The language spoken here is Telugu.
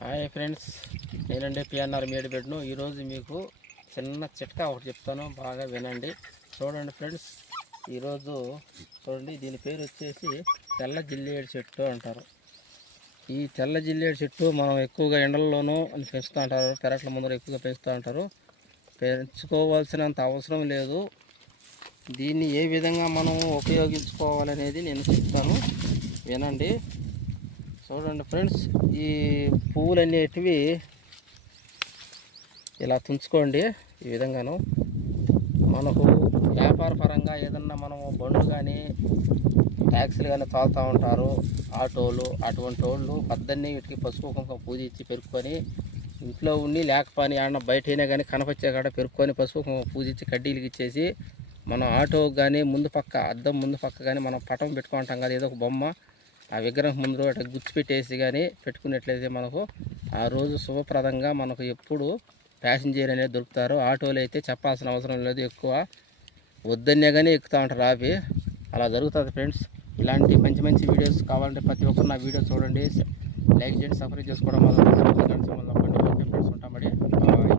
హాయ్ ఫ్రెండ్స్, నేనండి పిఎన్ఆర్ మేడిబెడ్ను. ఈరోజు మీకు చిన్న చిట్కా ఒకటి చెప్తాను, బాగా వినండి. చూడండి ఫ్రెండ్స్, ఈరోజు చూడండి, దీని పేరు వచ్చేసి తెల్ల జిల్లేడు చెట్టు అంటారు. ఈ తెల్ల జిల్లేడు చెట్టు మనం ఎక్కువగా ఎండల్లోనూ పెంచుతూ ఉంటారు, పెరట్ల ముందర ఎక్కువగా పెంచుతూ ఉంటారు. పెంచుకోవాల్సినంత అవసరం లేదు. దీన్ని ఏ విధంగా మనం ఉపయోగించుకోవాలనేది నేను చెప్తాను, వినండి. చూడండి ఫ్రెండ్స్, ఈ పువ్వులు అనేటివి ఇలా తుంచుకోండి. ఈ విధంగాను మనకు వ్యాపార పరంగా ఏదన్నా మనము బండ్లు కానీ ట్యాక్సీలు కానీ తోలుతూ ఉంటారు, ఆటోలు. అటువంటి వాళ్ళు పద్దన్ని వీటికి పసుపు కుంకుమ పూజ ఇచ్చి పెరుక్కొని, ఇంట్లో ఉండి లేకపోని ఆడ బయట అయినా కానీ కనపచ్చే కాడ పెరుక్కొని పసుపు కుంకుమ పూజ ఇచ్చి కడ్డీలకి ఇచ్చేసి, మనం ఆటోకి కానీ ముందు పక్క అద్దం ముందు పక్క కానీ మనం పటం పెట్టుకుంటాం కదా, ఏదో ఒక బొమ్మ, ఆ విగ్రహం ముందు అట్లా గుచ్చి పెట్టేసి కానీ పెట్టుకున్నట్లయితే మనకు ఆ రోజు శుభప్రదంగా మనకు ఎప్పుడు ప్యాసింజర్ అనేది దొరుకుతారు. ఆటోలు అయితే చెప్పాల్సిన అవసరం లేదు, ఎక్కువ వద్దన్నే కానీ ఎక్కుతూ ఉంటారు ఆపి. అలా జరుగుతుంది ఫ్రెండ్స్. ఇలాంటి మంచి మంచి వీడియోస్ కావాలంటే ప్రతి ఒక్కరు నా వీడియో చూడండి, లైక్ చేయండి, సబ్స్క్రైబ్ చేసుకోవడం వల్ల ఫ్రెండ్స్ ఉంటాం.